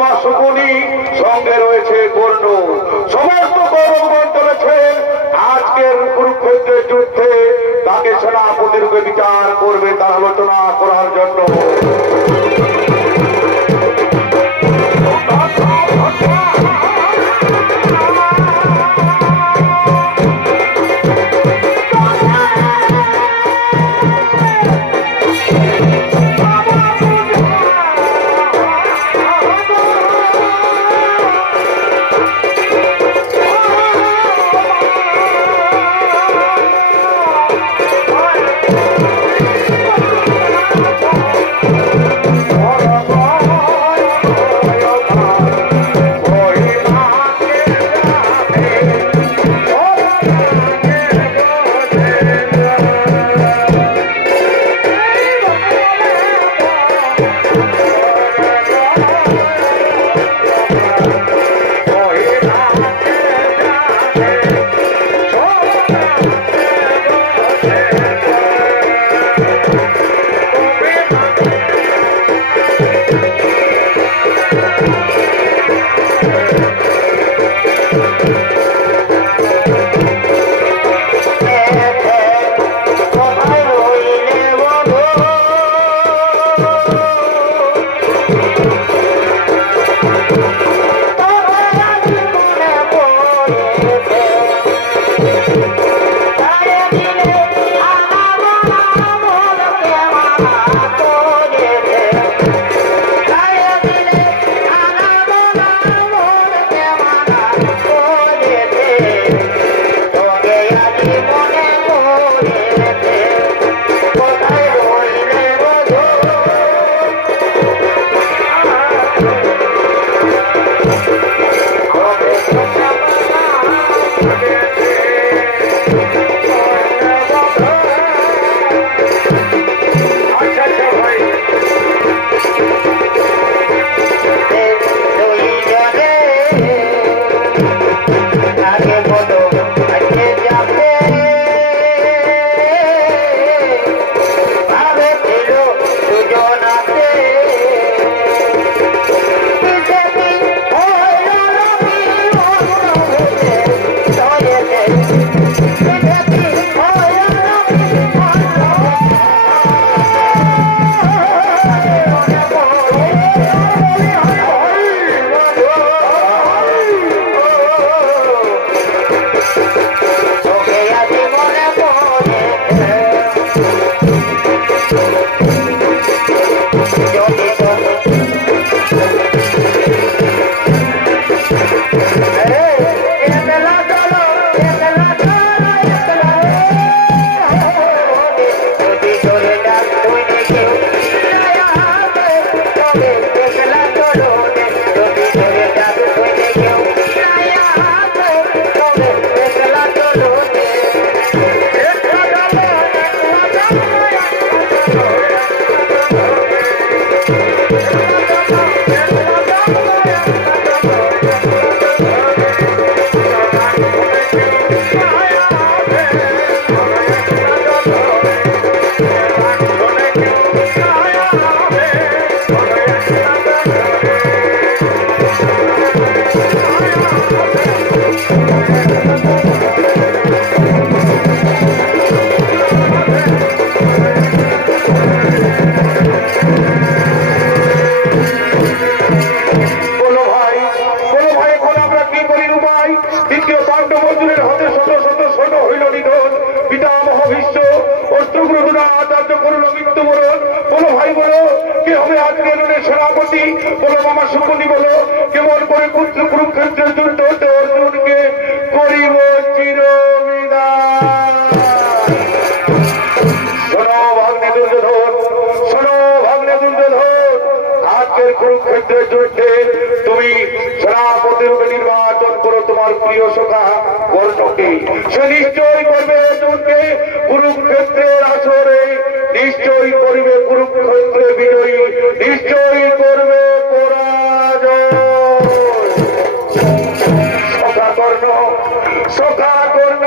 মামা শকুনি, সঙ্গে রয়েছে কর্ণ। সমস্ত কৌরবগণ চলেছেন আজকের কুরুক্ষেত্রের যুদ্ধে তাকে সেনাপতি রূপে বিচার করবে, তার আলোচনা করার জন্য। সেনাপতি বলো, মামা শকুনি বলো, কেমন করে কুরুক্ষেত্রের যুদ্ধ অর্জুনকে করিব চিরবিদায়। শোনো ভাগ্নে দুর্যোধন, শোনো ভাগ্নে দুর্যোধন, আজকের কুরুক্ষেত্রের যুদ্ধে তুমি সেনাপতি রূপে নির্বাচন করো তোমার প্রিয় সখা কর্ণকে। সে নিশ্চয়ই করবে অর্জুনকে কুরুক্ষেত্রের আসরে, নিশ্চয়ই করবে কুরুক্ষেত্রে বিজয়ী, নিশ্চয়ই করবে পরাজয়। সখা কর্ণ,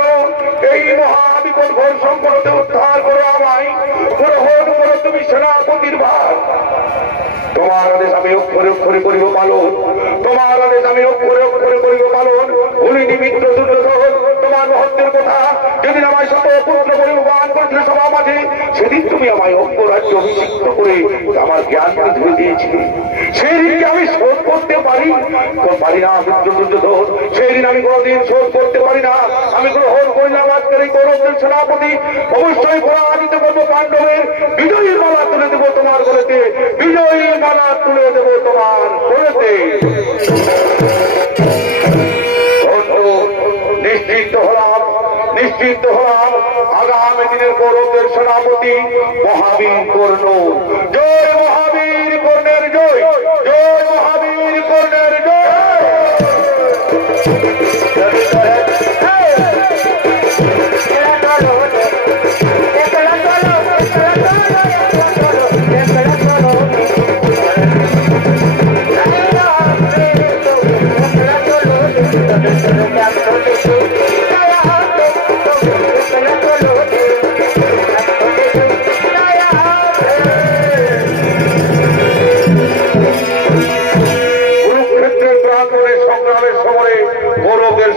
এই মহাবিপদ ঘোর সংকটে উদ্ধার করো আমায়, গ্রহণ করো তুমি সেনাপতির ভার। তোমার আদেশ আমি অক্ষরে অক্ষরে অক্ষরে করিব পালন, তোমার আদেশ আমি অক্ষরে অক্ষরে করিব পালন। ভুলিনি মিত্র দুর্যোধন তোমার মহত্বের কথা, যেদিন আমায় শত পুত্র পরিবান করেছিল সভা মাঝে, সেদিন তুমি আমায় অঙ্গরাজ্য অভিষিক্ত করে আমার জ্ঞান ধরে দিয়েছিলে। সেই দিনকে আমি শোধ করতে পারি না মিত্র দুর্যোধন, সেই দিন আমি কোনোদিন শোধ করতে পারি না। আমি গ্রহণ করলাম আজকের এই কৌরবদের সেনাপতি, অবশ্যই পরাজিত করবো পাণ্ডবের, বিজয়ীর মালা তুলে দেবো তোমার গলেতে, বিজয়ীর মালা তুলে দেবো তোমার গলেতে। নিশ্চিত হলাম আগামী দিনের কৌরবদের সেনাপতি মহাবীর কর্ণ। জয় মহাবীর কর্ণের জয়, জয় মহাবীর কর্ণের জয়।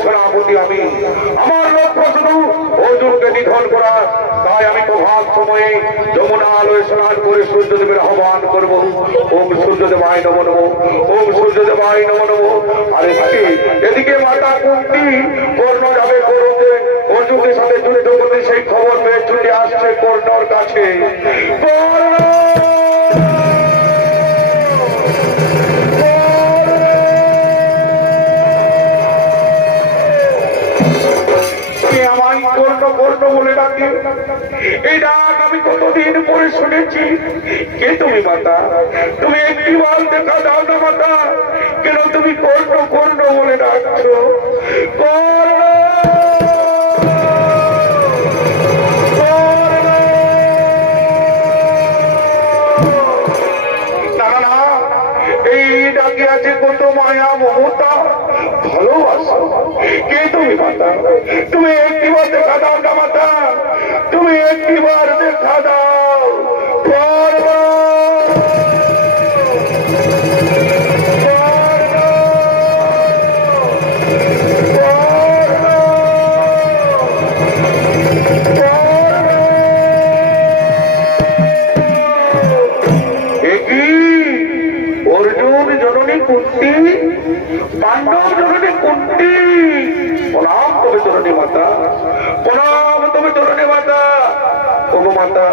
সেনাপতি আমি, আমার লক্ষ্য শুধু অর্জুনকে নিধন করা। তাই আমি প্রভাত সময়ে যমুনা আলোয় স্নান করে সূর্যদেবের আহ্বান করব। ওম সূর্যদেবায় নমো নমো, ওম সূর্যদেবায় নমো নমো। আরে ভাই, এদিকে মাতা কুন্তি কর্ণ যাবে কৌরবদের অর্জুনের সাথে যুদ্ধ করতে, সেই খবর পেয়ে ছুটে আসছে কর্ণর কাছে। কর্ণ কর্ণ বলে ডাকে, এই ডাক আমি কতদিন পরে শুনেছি। কে তুমি মাতা? তুমি একটি বার দেখা দাও না মাতা, কেন তুমি কর্ণ কর্ণ বলে ডাকছো? কর্ণ এই ডাকে আছে কত মায়া মমতা ভালোবাসা। কে তুমি মাতা? তুমি একটিবার দেখা দাও না মাতা, তুমি একটিবার দেখা দাও। অর্জুন জননী কুন্তি, পাণ্ডব জননী কুন্তি, প্রণাম তবে জননী মাতা, প্রণাম তবে জননী মাতা। ওগো মাতা,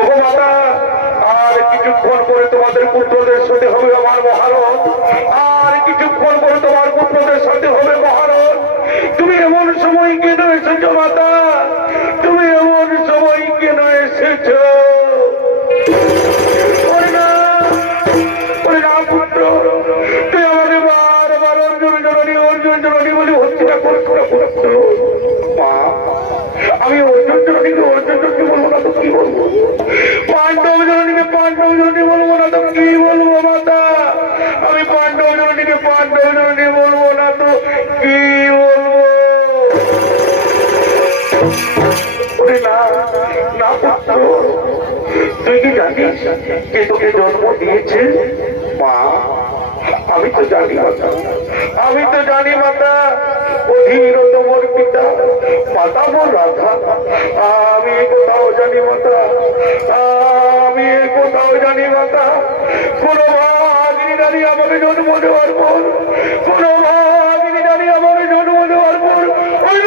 ওগো মাতা, আর কিছুক্ষণ করে তোমাদের পুত্রদের সাথে হবে আমার মহারথ, আর কিছুক্ষণ করে তোমার পুত্রদের সাথে হবে মহারথ। তুমি এমন সময় কেন এসেছো মাতা? তুমি এমন সময় কেন এসেছো? পুত্র, তুই আমাকে বারবার অর্জুন জননী বলে হত্যা করছো। মা, আমি অর্জুন জননীকে বলবো না তো কি বলবো? পাণ্ডব জননীকে পাণ্ডব জননী বলবো না তো কি বলবো মাতা? আমি পাণ্ডব জননীকে পাণ্ডব জননী বলবো না তো কি বলবো? না পুত্র, তুই কি জানিস কে তোকে জন্ম দিয়েছে? মা, আমি তো জানি মাতা, আমি তো জানি মাতা। অধীরত মোর পিতা, মাতা মোর রাধা। আমি কোথাও জানি মাতা, আমি কোথাও জানি মাতা। কোন ভাগিনী নারী আমাকে জন্ম দেওয়ার পর, কোন ভাগিনী নারী আমাকে জন্ম দেওয়ার পর ওই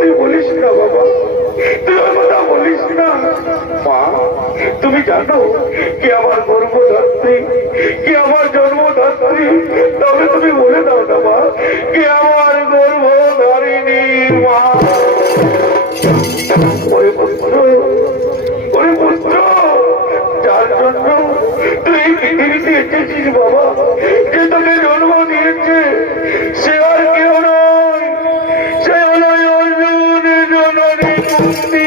তুই বলিস না বাবা, তুই ওর কথা বলিস না। মা, তুমি জানো কি আমার গর্ভধাত্রী, কি আমার জন্মধাত্রী? তবে তুমি বলে দাও না মা, কি আমার গর্ভধারিণী মা? ওরে পুত্র, ওরে পুত্র, যার জন্য তুই পৃথিবীতে এসেছিস বাবা, যে তোকে জন্ম দিয়েছে, সে আর কেউ নয়, সে হলো অর্জুন জননী কুন্তি।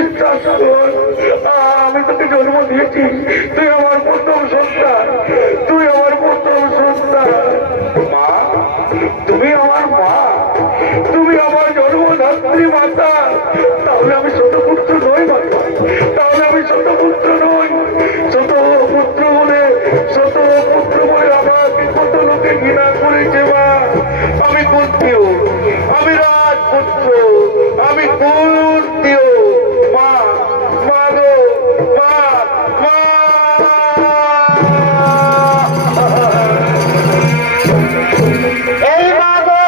বিশ্বাস কর, আমি তোকে জন্ম দিয়েছি, তুই আমার প্রথম সন্তান, তুই আমার প্রথম সন্তান। মা, তুমি আমার মা, তুমি আমার জন্মদাত্রী মাতা। তাহলে আমি ছোট পুত্র নই মাতা, তাহলে আমি ছোট পুত্র নই। ছোট পুত্র বলে আমাকে কত লোকে ঘৃণা করেছে মা। আমি কুন্তীয়, আমি রাজপুত্র, আমি কুন্তীয়। মা, মা গো, মা, মা। এই মা গো,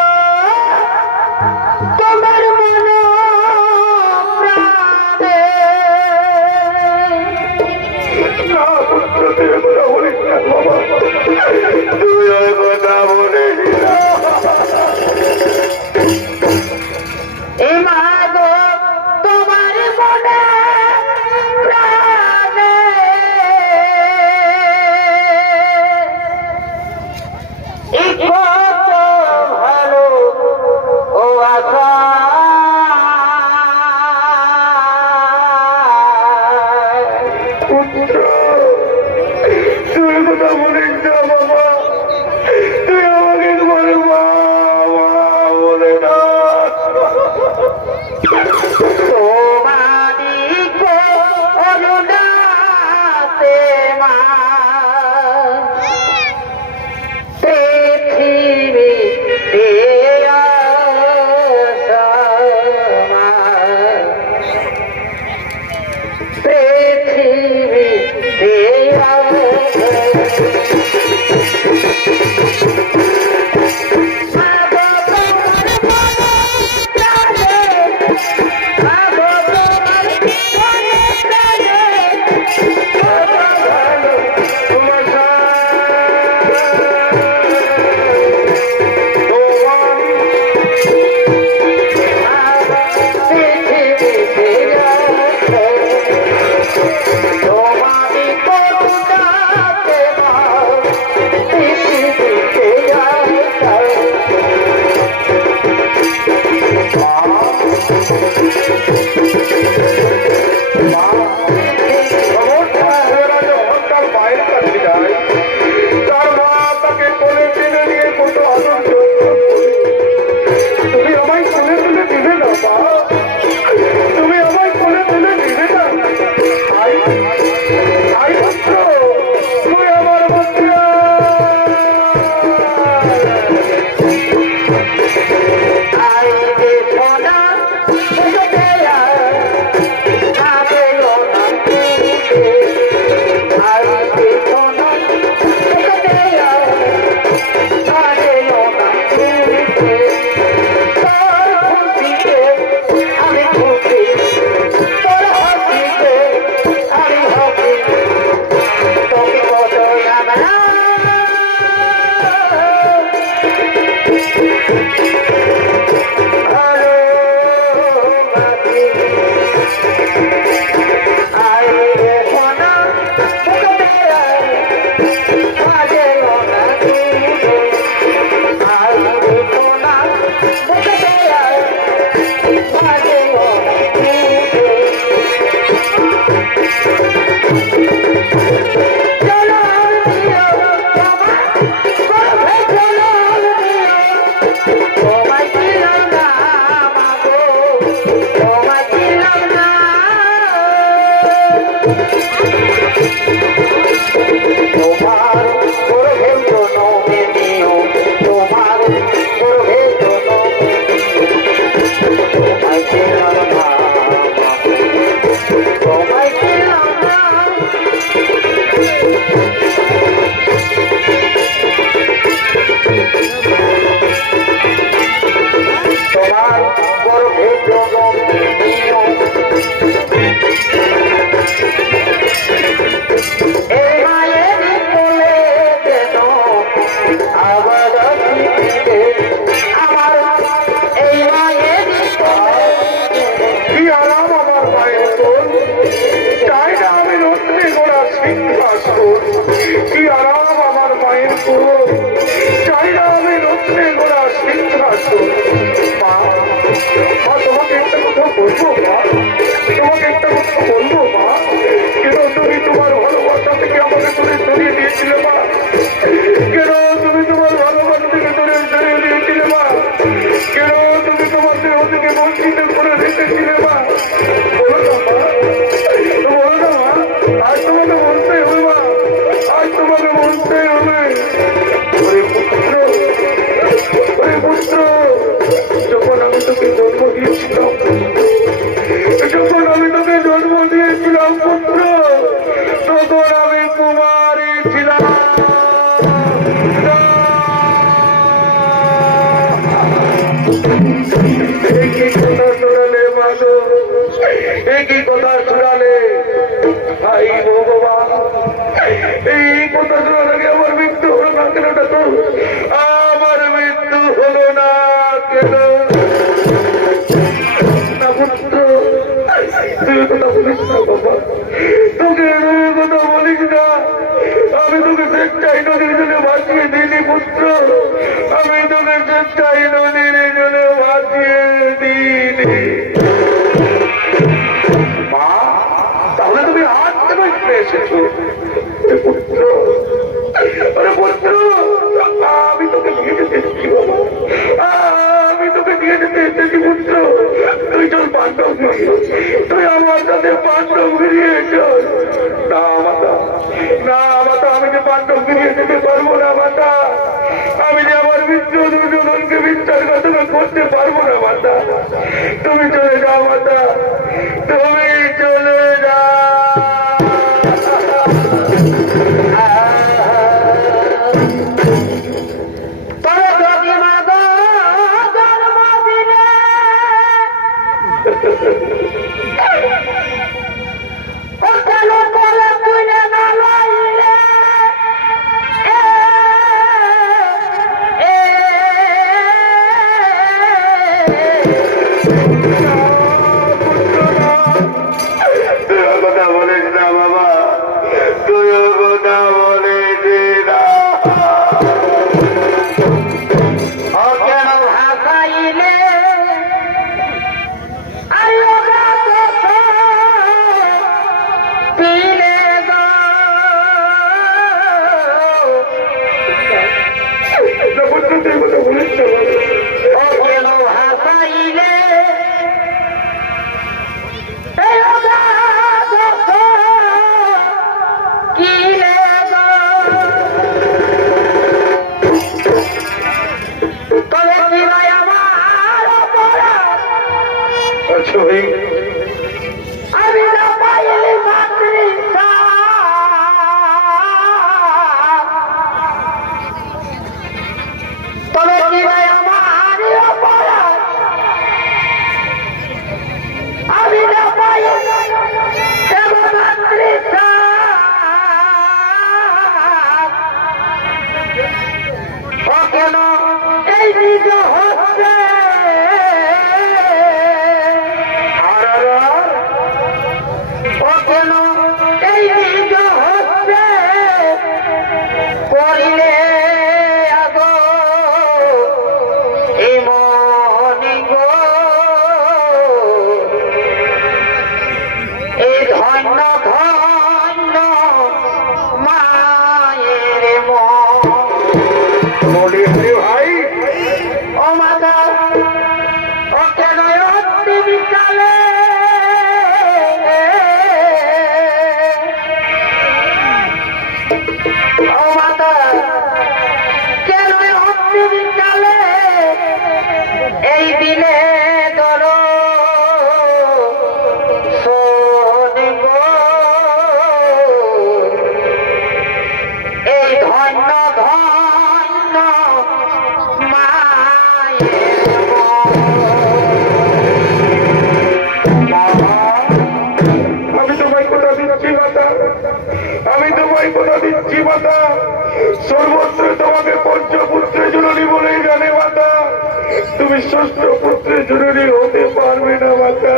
তোমার মন প্রাণে না পুত্র, তুই কথা বলিস না বাবা, তুই ওই কথা বলিস না। এই মা গো, তোমার মনে প্রাণে এই কত ভালো ও আশা পুত্র, তুই কথা বলিস না বাবা, তুই আমাকে একবার মা মা বলে না। তোমারি করুণাতে মা পৃথিবীতে আসা মা, পৃথিবীতে আসা। তোমাকে একটা কি কথা শোনালে? ভাই ভগবান, এই কথা শোনার আগে আমার মৃত্যু হলো না কেন? আমার মৃত্যু হলো না কেন? না পুত্র, তুই কথা বলিস না বাবা, তোকে কথা বলিস না। আমি তোকে স্বেচ্ছাই নদীর জলে ভাসিয়ে দিলি পুত্র, আমি তোকে স্বেচ্ছাই নদীর জলে ভাসিয়ে দিলি। মা, তাহলে তুমি আজ কেন এখানে এসেছো? পুত্র, আরে পুত্র, আমি তোকে নিয়ে যেতে এসেছি বাবা, আমি তোকে নিয়ে যেতে এসেছি পুত্র। তুই চল পাণ্ডব ফিরিয়ে, তুই আমার সাথে পাণ্ডব ফিরিয়ে চল। না মাতা, না মাতা, আমি যে পাণ্ডব ফিরিয়ে যেতে পারবো না মাতা। আমি যে আমার মিত্র দুজনকে বিশ্বাসঘাতকতা করতে পারবো না মাতা। তুমি চলে যাও মাতা, তুমি চলে যাও। তবে যদি মা গো জন্ম দিলে ও কেন বলে তুলে না লইলে? তুইও কথা বলিস না বাবা, তুইও কথা বলিস না। ও কেন ভাসাইলে? আয়ো না তো পিলে গো। না পুত্র, তুই কথা বলিস না বাবা। ও কেন ভাসাইলে? আয়ো না তো কিলে গো। তবে কি ভাই আমার অপরাধ? আচ্ছা ভাই, আমি না পাইলি মাতৃকা। তবে কি ভাই আমার অপরাধ? আমি না পাইলি মাতৃকা। ও কেন এই নিজ হচ্ছে? ও কেন এই নিজ হচ্ছে? করিলে আগো এই মনি গো, এই ধন্য ধন্য মায়ের মন। বলিস রে ভাই। ও মাতা, ও কেন অতি বিকালে ও মাতা, কেন অতি বিকালে এই দিলে ধরো শোনে গো, এই ধন্য ধন্য মায়ের আমি তোমায় কথা দিচ্ছি মাতা, আমি তোমায় কথা দিচ্ছি মাতা, সর্বত্র তোমাকে পঞ্চপুত্রের জননী বলেই জানে মাতা। তুমি ষষ্ঠ পুত্রের জননী হতে পারবে না মাতা।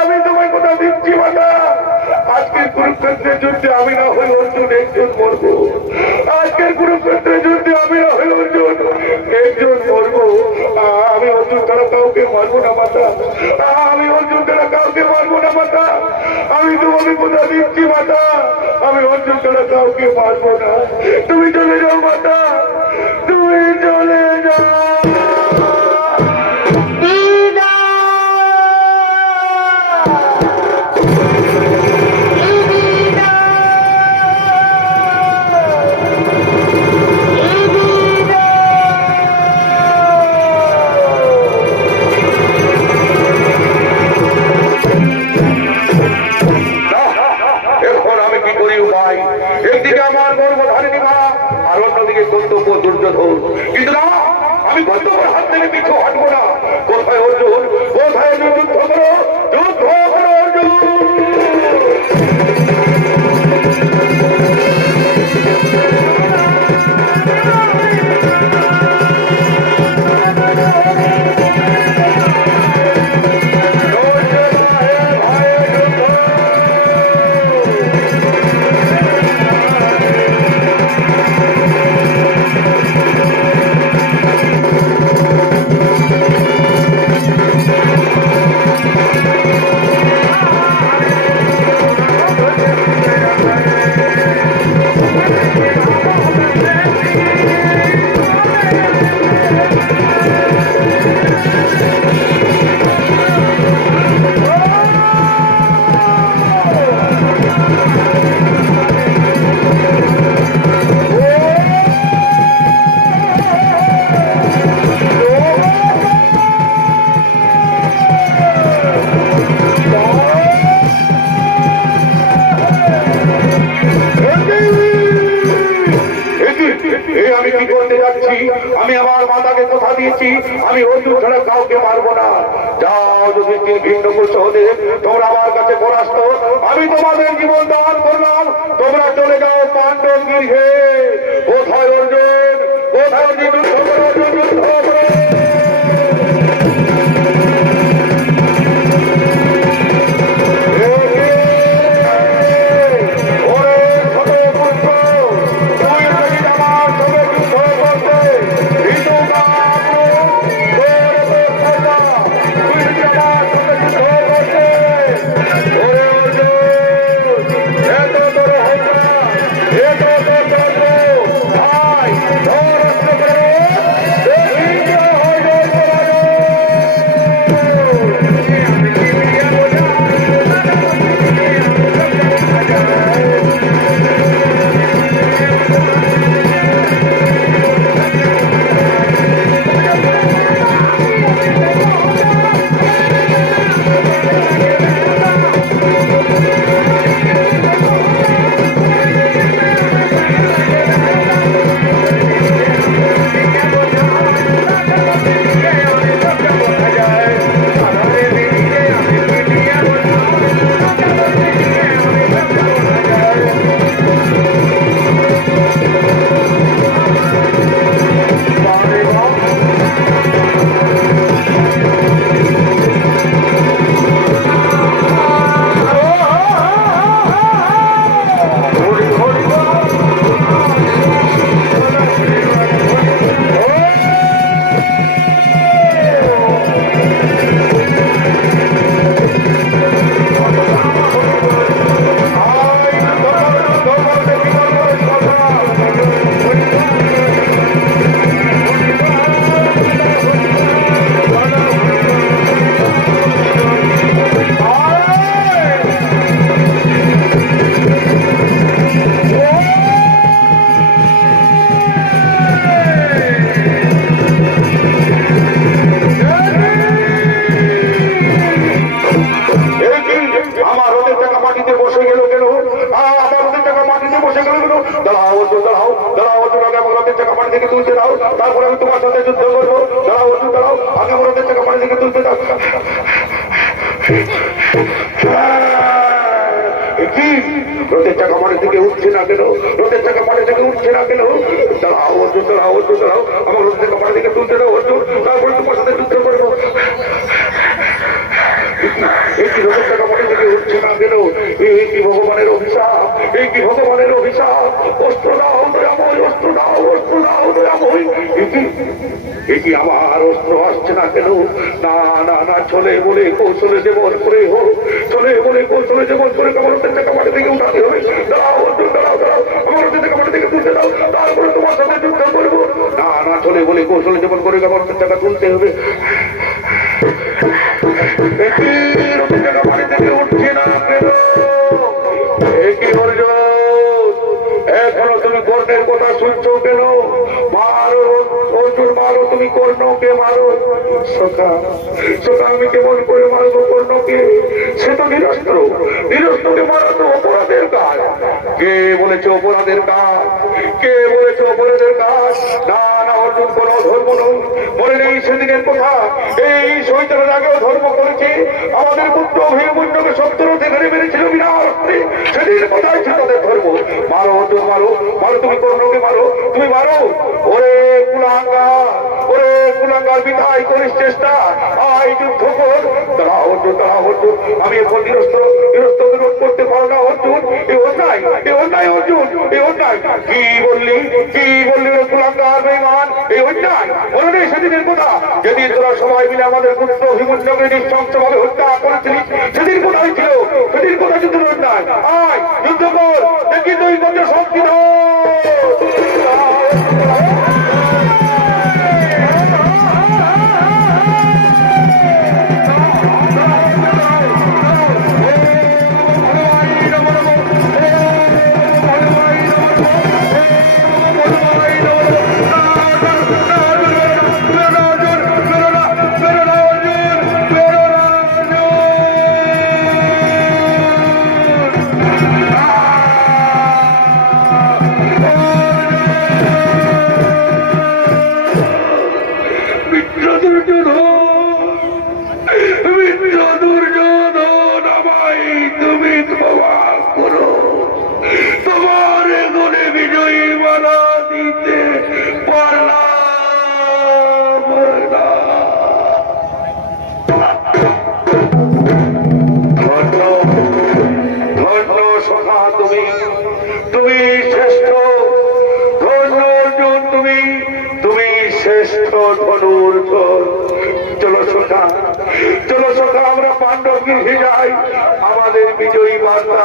আমি তোমায় কথা দিচ্ছি মাতা, আজকের কুরুক্ষেত্রের যুদ্ধে আমি না হই অর্জুন একজন মরব। আজকের কুরুক্ষেত্রের যুদ্ধে আমি না হই অর্জুন একজন মরব। আমি অর্জুন ছাড়া কাউকে মারবো না মাতা, আমি অর্জুন ছাড়া কাউকে মারবো না মাতা। আমি তোমাকে কথা দিচ্ছি মাতা, আমি অর্জুন ছাড়া কাউকে মারবো না। তুমি চলে যাও মাতা, তুমি চলে যাও। এখন আমি কি করি উপায়? একদিকে আমার গর্ভধারিণী মা, আর অন্যদিকে কর্তব্য পাচ্ছি আমি অর্জুন ছাড়া কাউকে মারবো না। যাও যদি ভিন্ন সহদেব, তোমরা আমার কাছে পরাস্ত, আমি তোমাদের জীবন দান করলাম, তোমরা চলে যাও পাণ্ডব গৃহে। কোথায় অর্জুন? কোথায় অর্জুন? যুদ্ধ করো, অর্জুন, যুদ্ধ করো। তারপরে আমি তোমার সাথে যুদ্ধ করবো। দাঁড়াও অর্জুন, দাঁড়াও, আগে ওদের টাকা পানি থেকে তুলতে দাও। কি রোদের টাকা পানি থেকে উঠছে না কেন? রোদের টাকা পানি থেকে উঠছে না কেন? দাঁড়াও অর্জুন, দাঁড়াও অর্জুন, দাঁড়াও, আমার রোদের টাকা পানি থেকে তুলতে দাও অর্জুন, তারপরে তোমার সাথে যুদ্ধ করবো। এই কি রোদের টাকা পানি থেকে উঠছে না কেন? এই কি ভগবানের অভিশাপ? এই কি ভগবানের অভিশাপ? অস্ত্র দাও দয়াময়, অস্ত্র দাও, অস্ত্র দাও দয়াময়। এই কি আমার অস্ত্র আসছে না কেন? না না না, চলে বলে কৌশলে যেমন করে হোক, চলে বলে কৌশলে যেমন করে আমার টাকা মাটি থেকে উঠাতে হবে। দাঁড়াও অর্জুন, দাঁড়াও, দাঁড়াও, আমার টাকা মাটি থেকে তুলতে দাও, তারপরে তোমার সাথে যুদ্ধ করবো। না না, চলে বলে কৌশলে যেমন করে আমার টাকা তুলতে হবে। টাকা মাটি থেকে উঠছে না কেন? কি অর্জুন, এখনো তুমি কর্ণের কথা শুনছো কেন? মারো অর্জুন, মারো, তুমি কর্ণকে মারো। সখা সখা, আমি কেমন করে মারবো কর্ণকে? সে তো নিরস্ত্র, নিরস্ত্রকে মারা তো অপরাধের কাজ। কে বলেছে অপরাধের কাজ? কে বলেছে অপরাধের কাজ? না না অর্জুন, কোন ধর্ম নয়। মনে নেই সেদিনের কথা? এই শৈতানের আগেও ধর্ম করেছে। আমাদের পুত্র অভিমন্যুকে সপ্তরথে ঘরে মেরেছিল বিনা অস্ত্রে। সেদিন কোথায় ছিল তাদের ধর্ম? মারো অর্জুন, মারো, মারো, তুমি কর্ণকে মারো, তুমি মারো। ওরে কুলাঙ্গার, ওরে কুলাঙ্গার, বিধায় করিস চেষ্টা, আয় যুদ্ধ কর। দাঁড়াও অর্জুন, দাঁড়াও অর্জুন, আমি এখন নিরস্ত্র, নিরস্ত্র বিরোধ করতে পারো না অর্জুন। এ অন্যায়, এ অন্যায় অর্জুন, এ অন্যায়। কি বললি, কি বললি রে কুলাঙ্গার বেঈমান? এই অন্যায়। মনে নেই সেদিনের কথা? যেদিন তোরা সবাই মিলে আমাদের পুত্র অভিমন্যুকে নৃশংসভাবে হত্যা করেছিলিস, সেদিন কোথায় ছিল? সেদিন কোথায় যুদ্ধ অন্যায়? আয় যুদ্ধ কর, দেখি তুই কত শক্তি ধর। গৃহে যাই, আমাদের বিজয়ী মাতা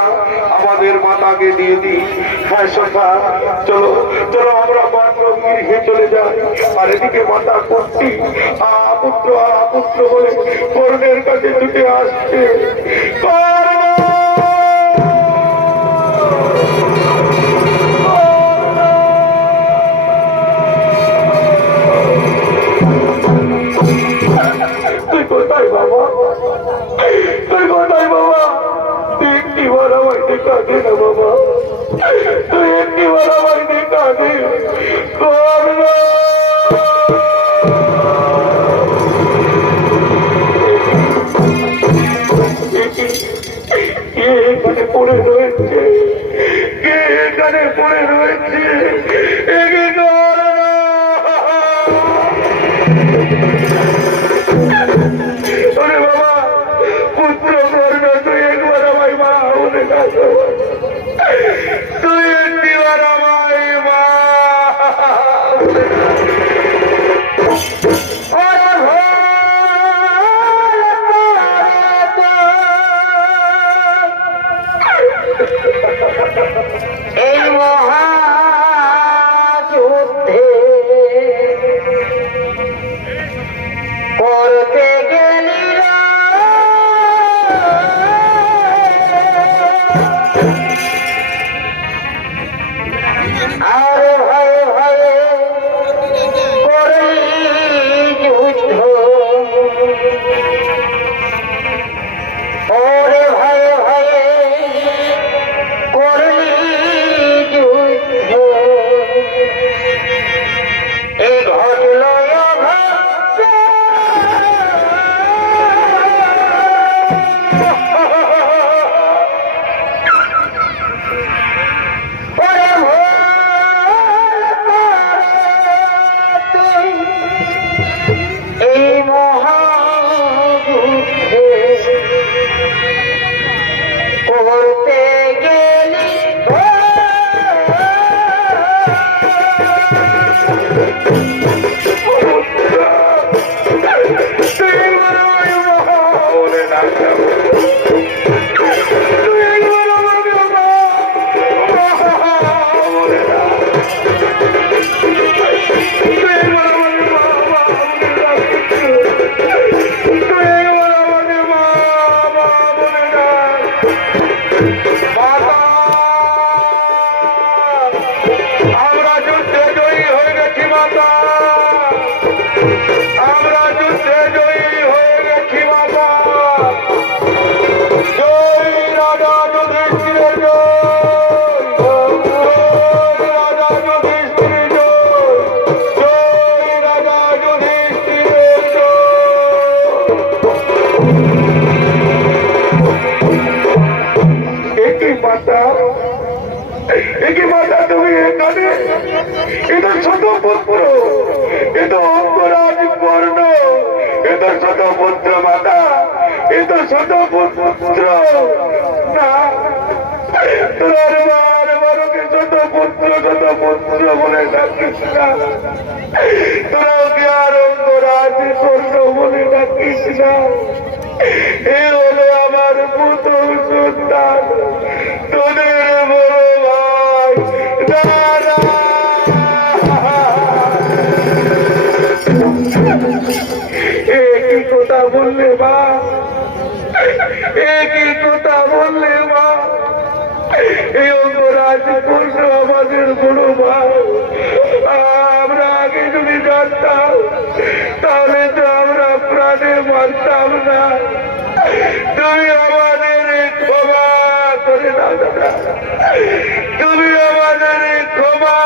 আমাদের মাতাকে দিয়ে দিই। হ্যাঁ সখা, চলো চলো আমরা মাতরম গৃহে চলে যাই। আর এদিকে মাতা করছি পুত্র পুত্র বলে কর্ণের কাছে ছুটে আসছে। তুই কোথায় বাবা, তুই কোথায় বাবা? তুই একটি বার আমায় দেখা দে না বাবা, তুই একটি বার আমায় দেখা দে। কে এখানে পড়ে রয়েছে, কে এখানে পড়ে রয়েছে? ওরে বাবা, পুত্র কর্ণ, তুই একবার আমায় মা বলে ডাকো, তুই একটিবার আমায় মা বলে এই মহাযুদ্ধে করতে গেলি আর ভয়ে ভয়ে করলি যুদ্ধ, ওরে ভয়ে ভয়ে করলি যুদ্ধ, এই ঘটল এই মহাযুদ্ধে করতে গেলি বলে ডাকো, তুই একবার আমাকে মা বলে ডাক, তুই একবার আমাকে মা বলে ডাক, তুই একবার আমাকে মা বলে ডাক। মাতা, আমরা যুদ্ধে জয়ী হয়ে গেছি মাতা, আমরা যুদ্ধে জয়ী হয়ে গেছি মাতা। জয় রাজা যুধিষ্ঠিরের জয়, জয় রাজা যুধিষ্ঠিরের জয়, জয় রাজা যুধিষ্ঠিরের জয়। একই মাতা, একই মাতা, তুমি এখানে? এ তো ছোট পুত্র, এ তো অঙ্গরাজ কর্ণ, এ তো ছোট পুত্র মাতা, এ তো ছোট পুত্র না। তোর বার বারোকে ছোট পুত্র বলে ডাকিস না, তোরা কি আর অঙ্গরাজ কর্ণ বলে ডাকিস না। এ হলো আমার পুত্র সন্তান, তোদের বড় ভাই দাদা। একই কথা বললে মা, একই কথা বললে মা। এই অঙ্গরাজ কর্ণ আমাদের বড় ভাই, আমরা আগে যদি জানতাম তাহলে তো আমরা প্রাণে মারতাম না। তুমি আমাদের ক্ষমা করে দাও দাদা, তুমি আমাদের ক্ষমা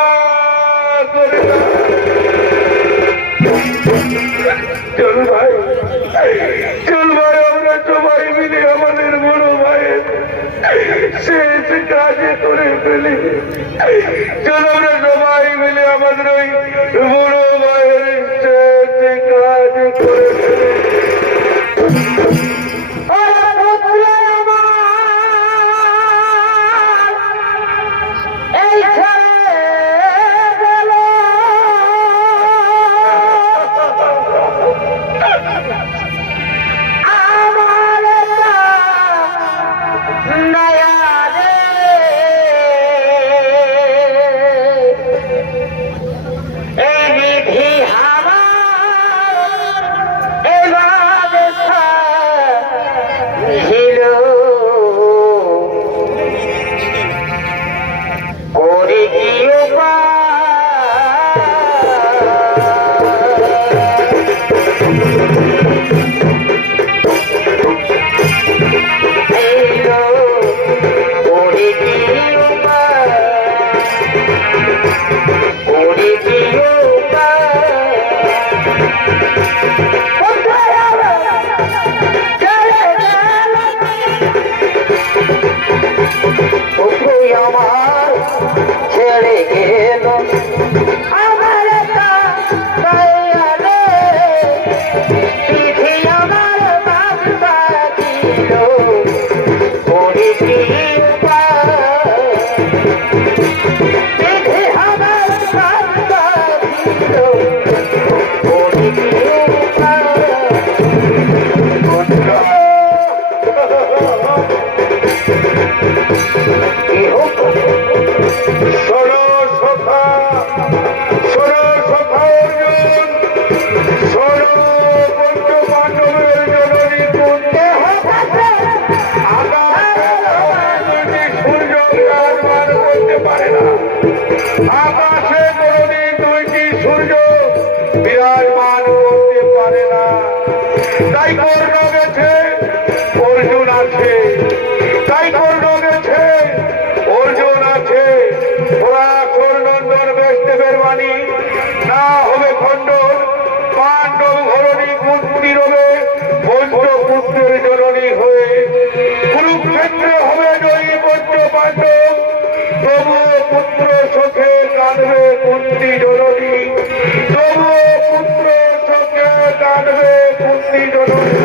করে দাও। চল ভাই, চল ভাই, আমরা সবাই মিলে আমাদের বড় ভাইয়ের শেষ কাজে করে ফেলি। চল আমরা সবাই মিলে আমাদের ওই বড় ভাইয়ের শেষ কাজ করে ফেলি। আমার আকাশে কোনদিন দুইটি সূর্য বিরাজমান করতে পারে না। তাই কর্ণ গেছে, অর্জুন আছে, তাই কর্ণ গেছে, অর্জুন আছে। ওরা নন্দন ব্যাসদেবের বাণী না হবে খণ্ডন, পাণ্ডব ঘরণী কুন্তি রবে পঞ্চপুত্রের জননী হয়ে কুরুক্ষেত্রে হবে জয়ী পঞ্চ পাণ্ডব। তবুও পুত্র শোকে কাঁদবে কুন্তি জননী, তবুও পুত্র শোকে কাঁদবে কুন্তি জননী।